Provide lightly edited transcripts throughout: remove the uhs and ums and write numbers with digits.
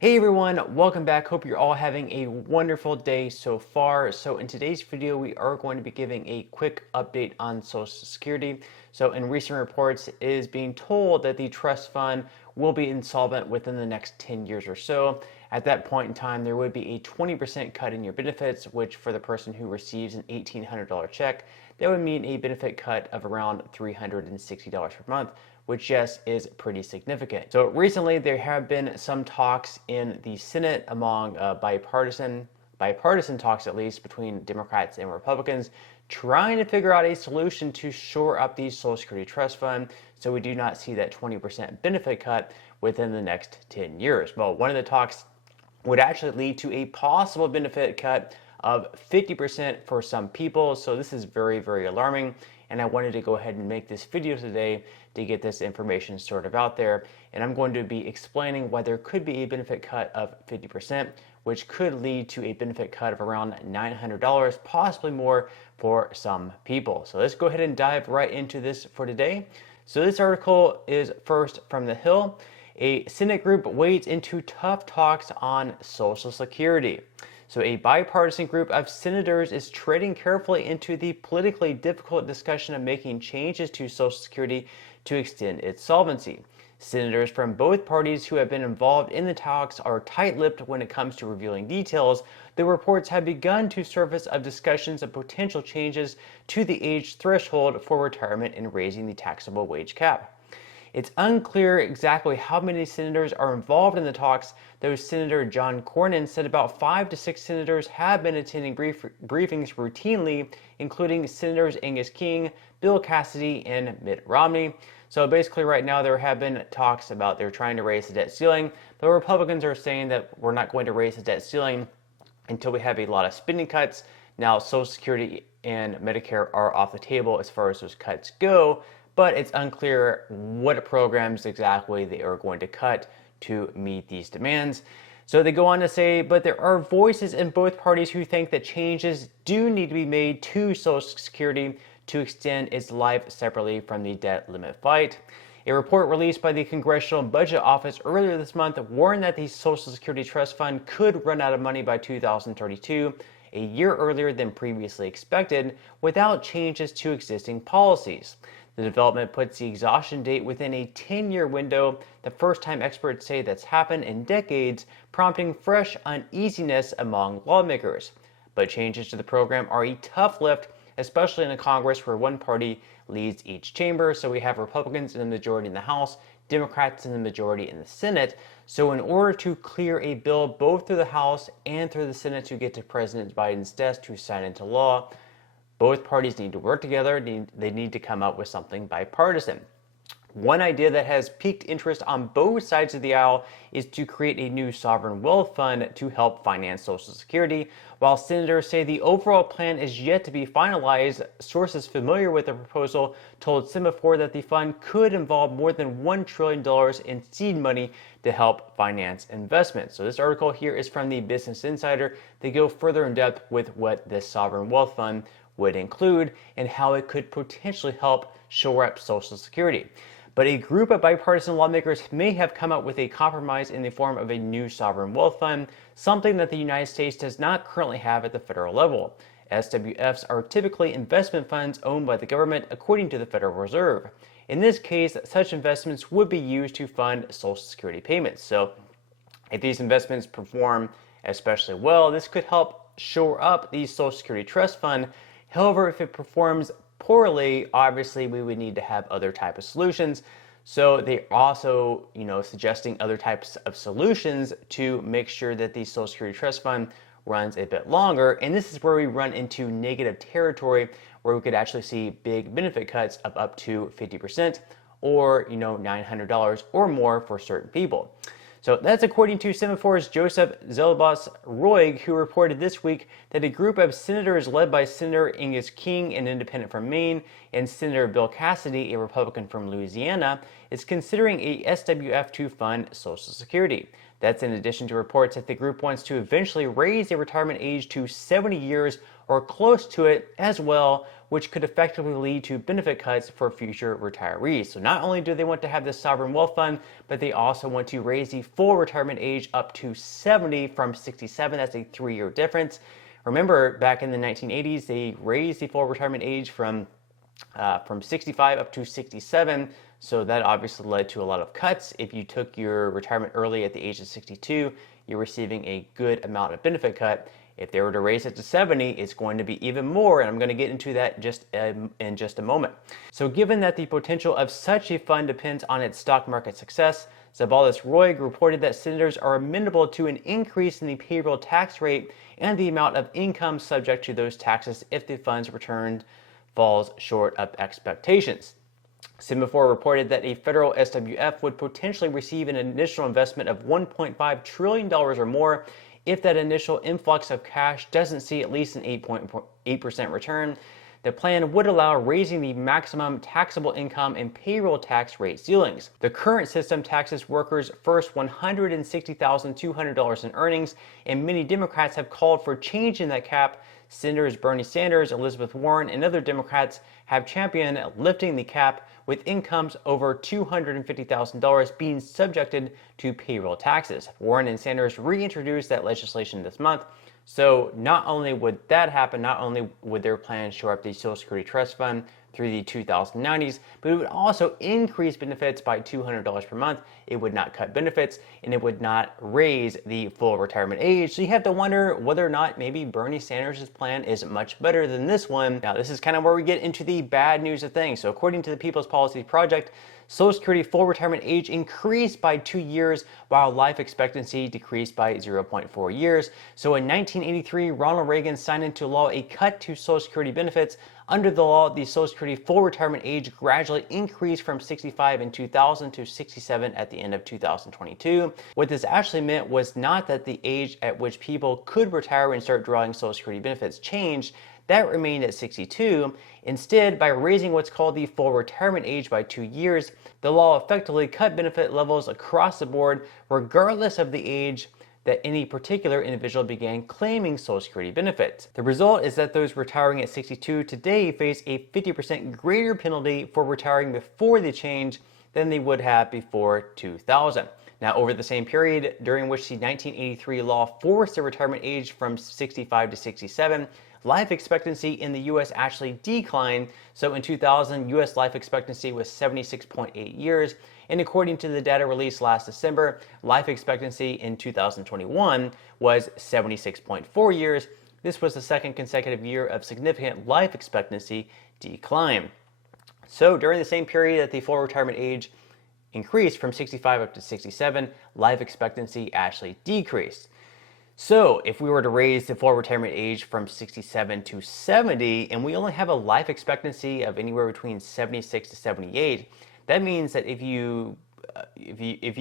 Hey everyone, welcome back. Hope you're all having a wonderful day so far. So in today's video, we are going to be giving a quick update on Social Security. So in recent reports, it is being told that the trust fund will be insolvent within the next 10 years or so. At that point in time, there would be a 20% cut in your benefits, which for the person who receives an $1,800 check, that would mean a benefit cut of around $360 per month, which yes is pretty significant. So recently there have been some talks in the Senate among bipartisan talks at least between Democrats and Republicans trying to figure out a solution to shore up the Social Security Trust Fund so we do not see that 20% benefit cut within the next 10 years. Well, one of the talks would actually lead to a possible benefit cut of 50% for some people. So this is very, very alarming. And I wanted to go ahead and make this video today to get this information sort of out there. And I'm going to be explaining why there could be a benefit cut of 50%, which could lead to a benefit cut of around $900, possibly more for some people. So let's go ahead and dive right into this for today. So this article is first from The Hill. A Senate group wades into tough talks on Social Security. So a bipartisan group of senators is treading carefully into the politically difficult discussion of making changes to Social Security to extend its solvency. Senators from both parties who have been involved in the talks are tight-lipped when it comes to revealing details. The reports have begun to surface of discussions of potential changes to the age threshold for retirement and raising the taxable wage cap. It's unclear exactly how many senators are involved in the talks, though Senator John Cornyn said about 5 to 6 senators have been attending briefings routinely, including Senators Angus King, Bill Cassidy, and Mitt Romney. So basically right now there have been talks about they're trying to raise the debt ceiling. The Republicans are saying that we're not going to raise the debt ceiling until we have a lot of spending cuts. Now Social Security and Medicare are off the table as far as those cuts go, but it's unclear what programs exactly they are going to cut to meet these demands. So they go on to say, but there are voices in both parties who think that changes do need to be made to Social Security to extend its life separately from the debt limit fight. A report released by the Congressional Budget Office earlier this month warned that the Social Security Trust Fund could run out of money by 2032, a year earlier than previously expected, without changes to existing policies. The development puts the exhaustion date within a 10-year window, the first time experts say that's happened in decades, prompting fresh uneasiness among lawmakers. But changes to the program are a tough lift, especially in a Congress where one party leads each chamber. So we have Republicans in the majority in the House, Democrats in the majority in the Senate. So in order to clear a bill both through the House and through the Senate to get to President Biden's desk to sign into law, both parties need to work together. They need to come up with something bipartisan. One idea that has piqued interest on both sides of the aisle is to create a new sovereign wealth fund to help finance Social Security. While senators say the overall plan is yet to be finalized, sources familiar with the proposal told Semaphore that the fund could involve more than $1 trillion in seed money to help finance investments. So this article here is from the Business Insider. They go further in depth with what this sovereign wealth fund would include and how it could potentially help shore up Social Security. But a group of bipartisan lawmakers may have come up with a compromise in the form of a new sovereign wealth fund, something that the United States does not currently have at the federal level. SWFs are typically investment funds owned by the government, according to the Federal Reserve. In this case, such investments would be used to fund Social Security payments. So if these investments perform especially well, this could help shore up the Social Security Trust Fund. However, if it performs poorly, obviously we would need to have other type of solutions. So they also, suggesting other types of solutions to make sure that the Social Security Trust Fund runs a bit longer. And this is where we run into negative territory, where we could actually see big benefit cuts of up to 50% or, $900 or more for certain people. So that's according to Semaphore's Joseph Zelbas-Roig, who reported this week that a group of senators led by Senator Angus King, an independent from Maine, and Senator Bill Cassidy, a Republican from Louisiana, is considering a SWF to fund Social Security. That's in addition to reports that the group wants to eventually raise the retirement age to 70 years or close to it as well, which could effectively lead to benefit cuts for future retirees. So not only do they want to have this sovereign wealth fund, but they also want to raise the full retirement age up to 70 from 67. That's a 3-year difference. Remember, back in the 1980s, they raised the full retirement age from 65 up to 67. So that obviously led to a lot of cuts. If you took your retirement early at the age of 62, you're receiving a good amount of benefit cut. If they were to raise it to 70, it's going to be even more, and I'm going to get into that in just a moment. So given that the potential of such a fund depends on its stock market success, Zabalis-Roy reported that senators are amenable to an increase in the payroll tax rate and the amount of income subject to those taxes if the fund's return falls short of expectations. Semaphore reported that a federal SWF would potentially receive an initial investment of $1.5 trillion or more if that initial influx of cash doesn't see at least an 8% return. The plan would allow raising the maximum taxable income and payroll tax rate ceilings. The current system taxes workers' first $160,200 in earnings, and many Democrats have called for changing that cap. Senators Bernie Sanders, Elizabeth Warren, and other Democrats have championed lifting the cap, with incomes over $250,000 being subjected to payroll taxes. Warren and Sanders reintroduced that legislation this month. So not only would that happen, not only would their plans shore up the Social Security Trust Fund through the 2090s, but it would also increase benefits by $200 per month. It would not cut benefits, and it would not raise the full retirement age. So you have to wonder whether or not maybe Bernie Sanders' plan is much better than this one. Now, this is kind of where we get into the bad news of things. So according to the People's Policy Project, Social Security full retirement age increased by 2 years, while life expectancy decreased by 0.4 years. So in 1983, Ronald Reagan signed into law a cut to Social Security benefits. Under the law, the Social Security full retirement age gradually increased from 65 in 2000 to 67 at the end of 2022. What this actually meant was not that the age at which people could retire and start drawing Social Security benefits changed. That remained at 62. Instead, by raising what's called the full retirement age by 2 years, the law effectively cut benefit levels across the board, regardless of the age that any particular individual began claiming Social Security benefits. The result is that those retiring at 62 today face a 50% greater penalty for retiring before the change than they would have before 2000. Now, over the same period during which the 1983 law forced the retirement age from 65 to 67, life expectancy in the U.S. actually declined. So in 2000, U.S. life expectancy was 76.8 years. And according to the data released last December, life expectancy in 2021 was 76.4 years. This was the second consecutive year of significant life expectancy decline. So during the same period that the full retirement age increased from 65 up to 67, life expectancy actually decreased. So if we were to raise the full retirement age from 67 to 70, and we only have a life expectancy of anywhere between 76 to 78, that means that if you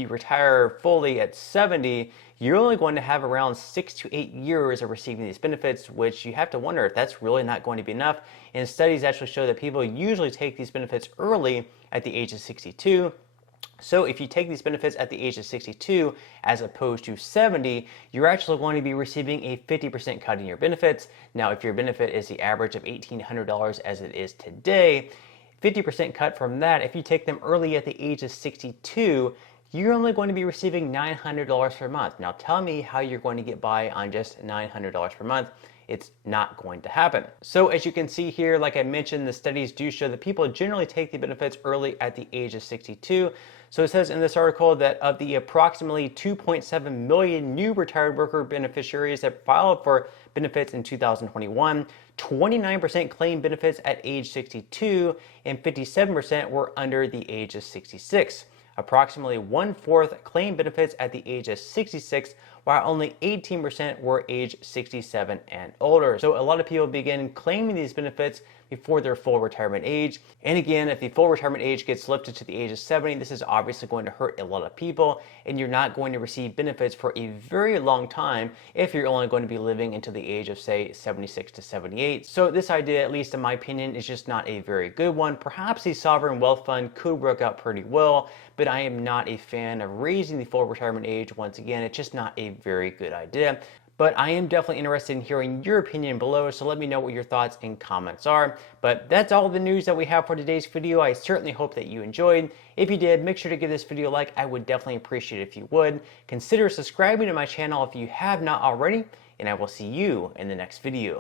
retire fully at 70, you're only going to have around 6 to 8 years of receiving these benefits, which you have to wonder if that's really not going to be enough. And studies actually show that people usually take these benefits early at the age of 62. So if you take these benefits at the age of 62 as opposed to 70, you're actually going to be receiving a 50% cut in your benefits. Now, if your benefit is the average of $1,800 as it is today, 50% cut from that, if you take them early at the age of 62, you're only going to be receiving $900 per month. Now tell me how you're going to get by on just $900 per month. It's not going to happen. So as you can see here, like I mentioned, the studies do show that people generally take the benefits early at the age of 62. So it says in this article that of the approximately 2.7 million new retired worker beneficiaries that filed for benefits in 2021, 29% claimed benefits at age 62 and 57% were under the age of 66. Approximately 1/4 claimed benefits at the age of 66, while only 18% were age 67 and older. So a lot of people begin claiming these benefits before their full retirement age. And again, if the full retirement age gets lifted to the age of 70, this is obviously going to hurt a lot of people, and you're not going to receive benefits for a very long time if you're only going to be living into the age of, say, 76 to 78. So this idea, at least in my opinion, is just not a very good one. Perhaps the sovereign wealth fund could work out pretty well, but I am not a fan of raising the full retirement age. Once again, it's just not a very good idea. But I am definitely interested in hearing your opinion below, so let me know what your thoughts and comments are. But that's all the news that we have for today's video. I certainly hope that you enjoyed. If you did, make sure to give this video a like. I would definitely appreciate it if you would. Consider subscribing to my channel if you have not already, and I will see you in the next video.